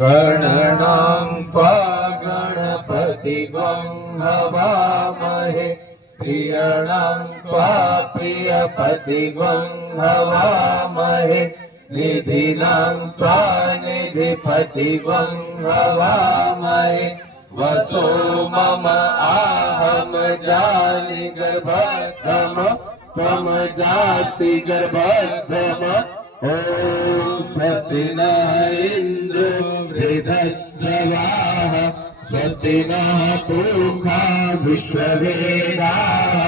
गणनां त्वा गणपतिं हवामहे प्रियणां त्वा प्रियपतिं हवामहे निधिनां त्वा निधिपतिं हवामहे वसो मम आहम जानि गर्भधम त्वं जासि गर्भधम ॐ स्वस्ति न इन्द्रो वृद्धश्रवाः स्वस्ति नः पूषा विश्ववेदाः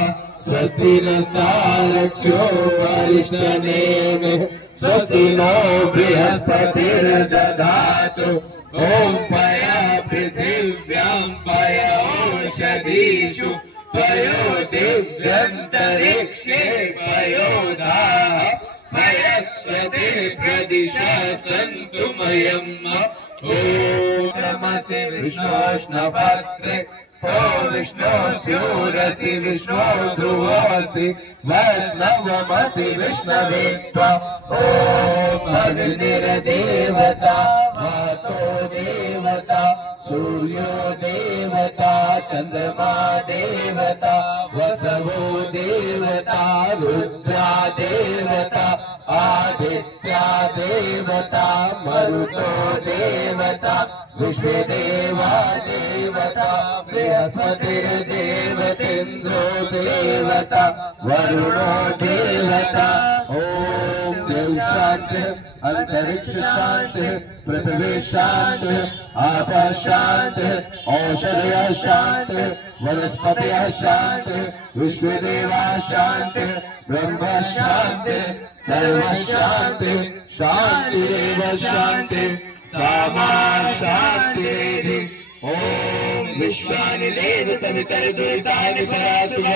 स्वस्ति नस्तारक्षो अरिष्टनेमिः स्वस्ति नो बृहस्पतिर्दधातु ॐ पया पृथिव्यां पया ओषधीषु पयो दिव्यन्तरिक्षे पयोधाः पयस्वतिः प्रदिशा सन्तु मयम् ॐ नमसि विष्णोष्णभद्रे स्तो विष्णो स्योरसि विष्णो ध्रुवोऽसि वैष्णवमसि विष्णवे त्वा ॐ अग्निर्देवता वातो देवता सूर्यो देवता चन्द्रमा देवता वसवो देवता रुद्रा देवता आदित्या देवता मरुतो देवता विश्वदेवा देवता बृहस्पतिर्देवतेन्द्रो देवता वरुणो देवता ॐ देव शान्तिः अंतरिक्ष शान्तिः पृथ्वी शान्तिः आपः शान्तिः औषधयः शान्तिः वनस्पतयः शान्तिः विश्वदेवा शान्तिः ब्रह्म शान्तिः सर्व शान्तिः शान्तिरेव शान्तिः सामा शान्तिरेधि ॐ विश्वानि देव सवितर्दुरितानि परासुः